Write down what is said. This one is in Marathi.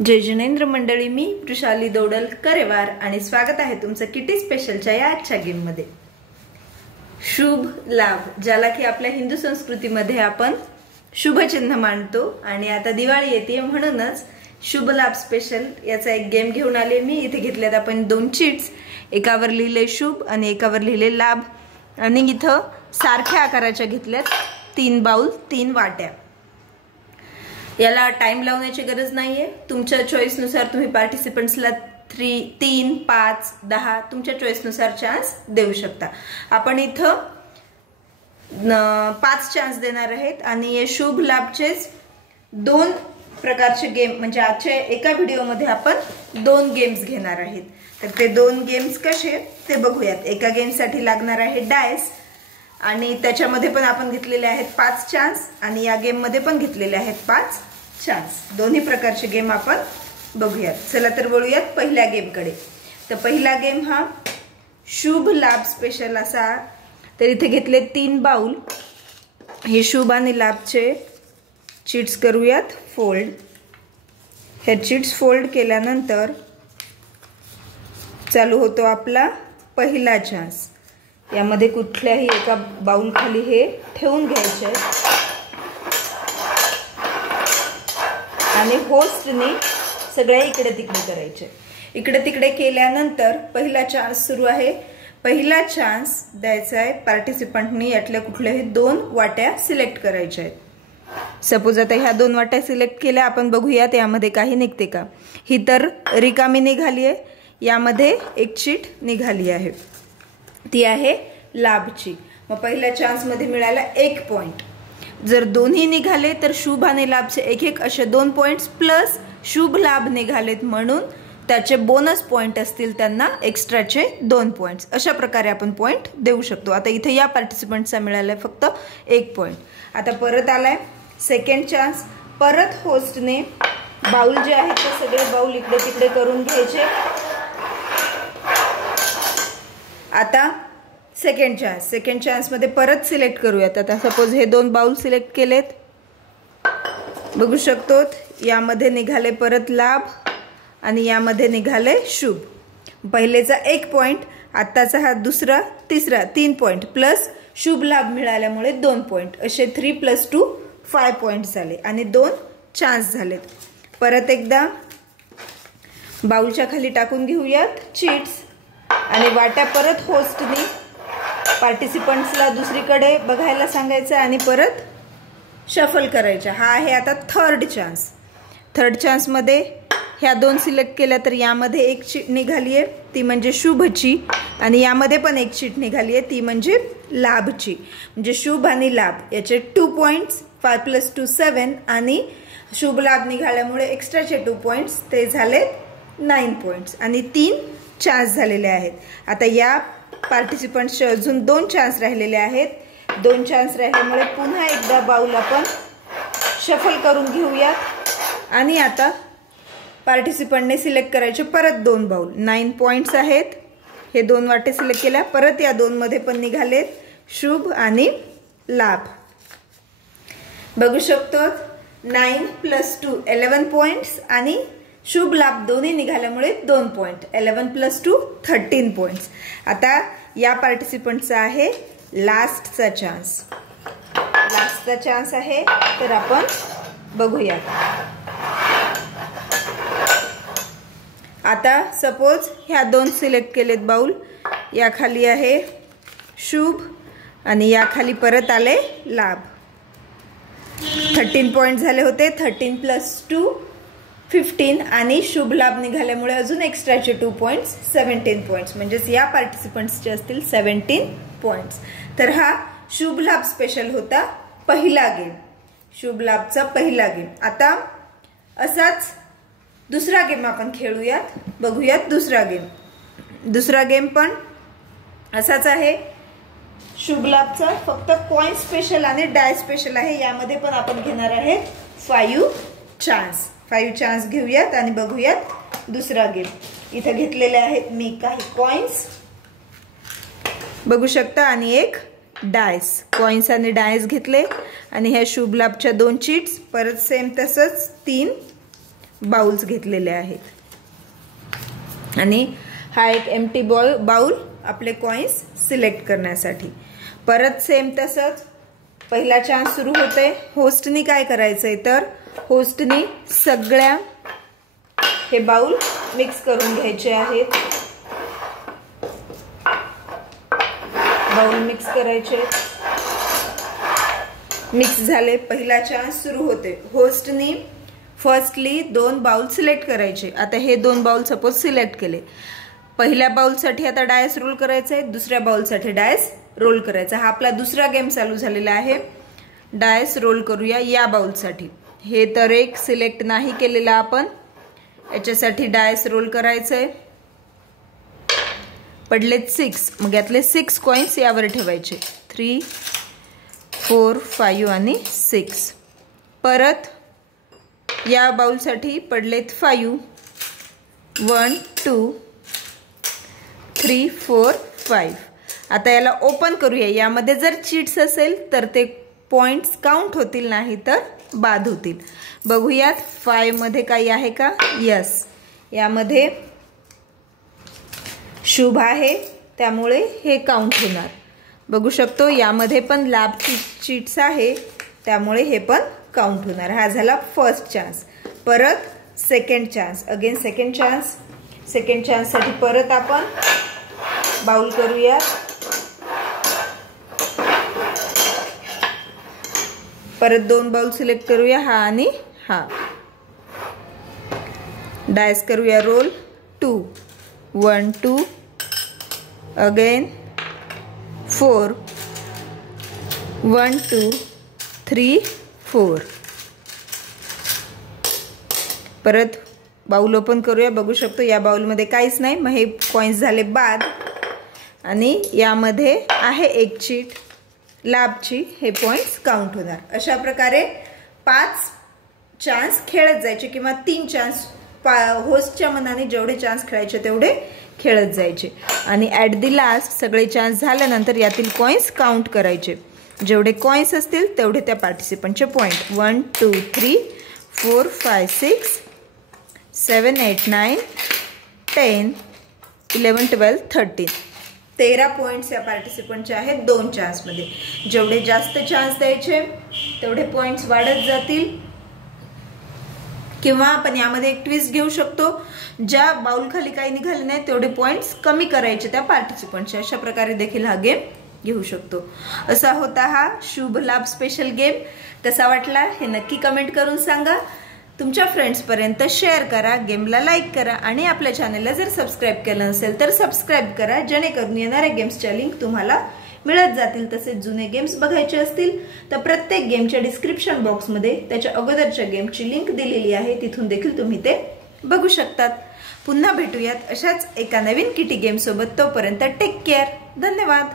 जय जिनेंद्र मंडळी, मी वृषाली दौडल करेवार आणि स्वागत आहे तुमचं किटी स्पेशलच्या या आजच्या गेम मध्ये। शुभ लाभ, ज्याला की आपल्या हिंदू संस्कृतीमध्ये आपण शुभ चिन्ह मानतो आणि आता दिवाळी येते म्हणूनच शुभ लाभ स्पेशल याचा एक गेम घेऊन आले मी। इथे घेतल्यात आपण दोन चीट्स, एकावर लिहिले शुभ आणि एकावर लिहिले लाभ आणि इथं सारख्या आकाराच्या घेतल्यात 3 बाउल 3 वाट्या। याला टाइम लावण्याची गरज नाहीये, तुमच्या चॉईस नुसार तुम्ही पार्टिसिपंट्सला 3, 5, 10 तुमच्या चॉईस नुसार चान्स देऊ शकता। आपण इथं 5 चान्स देणार आहेत आणि हे शुभ लाभचे 2 प्रकारचे गेम म्हणजे आजच्या एका व्हिडिओ मध्ये आपण 2 गेम्स घेणार आहेत। तर ते 2 गेम्स कसे ते बघूयात। एका गेम साठी लागणार आहे डायस आणि त्याच्यामध्ये पण आपण घेतलेले आहेत 5 चान्स आणि या गेम मध्ये पण घेतलेले आहेत 5 चान्स। दोन्ही प्रकारचे गेम आपण बघूयात। चला तर वळूयात पहिल्या गेम कडे। तर पहिला गेम हा शुभ लाभ स्पेशल असा। तर इथे घेतले 3 बाउल, हे शुभ आणि लाभचे चीट्स करूयात फोल्ड। हे चीट्स फोल्ड केल्यानंतर चालू होतो आपला पहिला चान्स। यामध्ये कुठल्याही एका बाउल खाली हे ठेवून घ्यायचे आणि होस्टने सगळे इकडे तिकडे करायचे। इकडे तिकडे केल्यानंतर पहिला चान्स सुरू आहे। पहिला चान्स द्यायचा आहे पार्टिसिपंटनी यातल्या कुठल्याही 2 वाट्या सिलेक्ट करायच्या आहेत। सपोज आता ह्या 2 वाट्या सिलेक्ट केल्या, आपण बघूयात यामध्ये काही निघते का। ही तर रिकामी निघाली आहे, यामध्ये एक चीट निघाली आहे, ती आहे लाभची। मग पहिल्या चान्स मध्ये मिळाला 1 पॉइंट। जर दोन्ही निघाले तर शुभ आणि लाभचे 1-1 असे 2 पॉइंट्स प्लस शुभ लाभ निघालेत म्हणून त्याचे बोनस पॉइंट असतील त्यांना एक्स्ट्राचे 2 पॉइंट्स। अशा प्रकारे आपण पॉइंट देऊ शकतो। आता इथे या पार्टिसिपंटचा मिळालाय फक्त 1 पॉइंट। आता परत आलाय सेकंड चान्स। परत होस्टने बाउल जे आहेत ते सगळे बाउल इकडे तिकडे करून घ्यायचे। आता सेकंड चान्स मध्ये परत सिलेक्ट करूयात। आता सपोज हे 2 बाउल सिलेक्ट केलेत, बघू शकतो यामध्ये निघाले परत लाभ आणि यामध्ये निघाले शुभ। पहिलेचा 1 पॉइंट, आताचा हा दुसरा तिसरा 3 पॉइंट प्लस शुभ लाभ मिळाल्यामुळे 2 पॉइंट, असे 3 + 2 5 पॉइंट झाले आणि 2 चान्स झालेत। परत एकदा बाउलच्या खाली टाकून घेऊयात चीट्स आणि वाट्या परत होस्टनी पार्टिसिपंट्सला दुसरीकडे बघायला सांगायचं आणि परत शफल करायचं। हा आहे आता थर्ड चान्स मध्ये ह्या 2 सिलेक्ट केल्या तर यामध्ये एक चीट निघाली आहे ती म्हणजे शुभची आणि यामध्ये पण एक चीट निघाली आहे ती म्हणजे लाभची। म्हणजे शुभ आणि लाभ याचे 2 पॉइंट्स, 5 + 2 7 आणि शुभ लाभ निघाल्यामुळे एक्स्ट्राचे 2 पॉइंट्स, ते झाले 9 पॉइंट्स आणि 3 चान्स झालेले आहेत। आता या पार्टिसिपंट्सचे अजून 2 चान्स राहिलेले आहेत। 2 चान्स राहिल्यामुळे पुन्हा एकदा बाउल आपण शफल करून घेऊयात आणि आता पार्टिसिपंटने सिलेक्ट करायचे परत 2 बाउल। 9 पॉइंट्स आहेत। हे 2 वाटे सिलेक्ट केल्या, परत या 2 मध्ये पण निघालेत शुभ आणि लाभ। बघू शकतो 9 + 2 11 पॉइंट्स आणि शुभ लाभ दोन्ही निघाल्यामुळे 2 पॉइंट, 11 + 2 13 पॉइंट्स। आता या पार्टिसिपंटचा आहे लास्टचा चान्स आहे, तर आपण बघूया। आता सपोज ह्या 2 सिलेक्ट केलेत बाउल, या खाली आहे शुभ आणि या खाली परत आले लाभ। 13 पॉइंट झाले होते, 13 + 2 15 आणि शुभ लाभ निघाल्यामुळे अजून एक्स्ट्राचे 2 पॉइंट्स, 17 पॉइंट्स। म्हणजेच या पार्टिसिपंट्सचे असतील 17 पॉइंट्स। तर हा शुभ लाभ स्पेशल होता पहिला गेम, शुभ लाभचा पहिला गेम। आता असाच दुसरा गेम आपण खेळूयात, बघूयात दुसरा गेम पण असाच आहे शुभ लाभचा, फक्त कॉइन स्पेशल आणि डाय स्पेशल आहे। यामध्ये पण आपण घेणार आहे 5 चान्स घेऊयात आणि बघूयात दुसरा गेम। इथे घेतलेले आहेत मी काही कॉइन्स, बघू शकता, आणि एक डायस। कॉइन्स आणि डायस घेतले आणि ह्या शुभ लाभच्या 2 चीट्स, परत सेम तसंच 3 बाउल्स घेतलेले आहेत आणि हा एक एम्प्टी बाउल आपले कॉइन्स सिलेक्ट करण्यासाठी। परत सेम तसंच पहिला चान्स सुरू होते। होस्टनी काय करायचंय तर होस्टनी सगळ्या हे बाउल मिक्स करून घ्यायचे आहेत। बाउल मिक्स करायचे। मिक्स झाले, पहिला चान्स सुरू होते। होस्टनी फर्स्टली 2 बाउल सिलेक्ट करायचे। आता हे 2 बाउल सपोज सिलेक्ट केले। पहिल्या बाउल साठी आता डायस रोल करायचा आहे, दुसऱ्या बाउल साठी डायस रोल करायचा। हा आपला दुसरा गेम चालू झालेला आहे। डायस रोल करूया या बाउल साठी। हे तर एक सिलेक्ट नाही केलेला आपण, याच्यासाठी डायस रोल करायचंय। पडलेत 6, मग यातले 6 कॉइन्स यावर ठेवायचे। 3 4 5 आणि 6। परत या बाउल साठी पडलेत 5 1 2 3 4 5। आता याला ओपन करूया। यामध्ये जर चीट्स असेल तर ते पॉइंट्स काउंट होतील, नाही तर बाद होतील। बघूयात 5 मध्ये काही आहे का? यस, यामध्ये शुभ आहे, त्यामुळे हे काउंट होणार। बघू शकतो यामध्ये पण लॅबची चीट्स आहे, त्यामुळे हे पण काउंट होणार। हा झाला फर्स्ट चान्स। परत second chance, again second chance. Second chance साठी परत आपण बाउल करूया। परत 2 बाउल सिलेक्ट करूया, हा आणि हा। डायस करूया रोल 2 1 2 अगेन 4 1 2 3 4। परत बाउल ओपन करूया। बघू शकतो या बाउल मध्ये काहीच नाही, मग हे कॉइन्स झाले बाद आणि यामध्ये आहे एक चीट लाभची, हे पॉइंट्स काउंट होणार। अशा प्रकारे 5 चान्स खेळत जायचे किंवा 3 चान्स होस्टच्या मनाने जेवढे चान्स खेळायचे तेवढे खेळत जायचे आणि ॲट दी लास्ट सगळे चान्स झाल्यानंतर यातील कॉइन्स काउंट करायचे। जेवढे कॉइन्स असतील तेवढे त्या पार्टिसिपंटचे पॉइंट। 1 2 3 4 5 6 7 8 9 10 11 12 13। 13 पॉइंट्स या पार्टिसिपंटचे आहेत 2 चान्स मध्ये। जेवढे जास्त चान्स द्यायचे तेवढे पॉइंट्स वाढत जातील, किंवा आपण यामध्ये एक ट्विस्ट घेऊ शकतो, ज्या बाउल खाली काही निघाले नाही तेवढे पॉइंट्स कमी करायचे त्या पार्टिसिपंटचे। अशा प्रकारे देखील हा गेम घेऊ शकतो। असा होता हा शुभ लाभ स्पेशल गेम। कसा वाटला हे नक्की कमेंट करून सांगा। तुमच्या फ्रेंड्स पर्यंत शेअर करा, गेमला लाईक करा आणि आपल्या चॅनलला जर सबस्क्राइब केलं नसेल तर सबस्क्राइब करा, जेणेकरून येणाऱ्या गेम्सच्या लिंक तुम्हाला मिळत जातील। तसेच जुने गेम्स बघायचे असतील तर प्रत्येक गेमच्या डिस्क्रिप्शन बॉक्समध्ये त्याच्या अगोदरच्या गेमची लिंक दिलेली आहे, तिथून देखील तुम्ही ते बघू शकतात। पुन्हा भेटूयात अशाच एका नवीन किटी गेम सोबत। तोपर्यंत टेक केअर, धन्यवाद।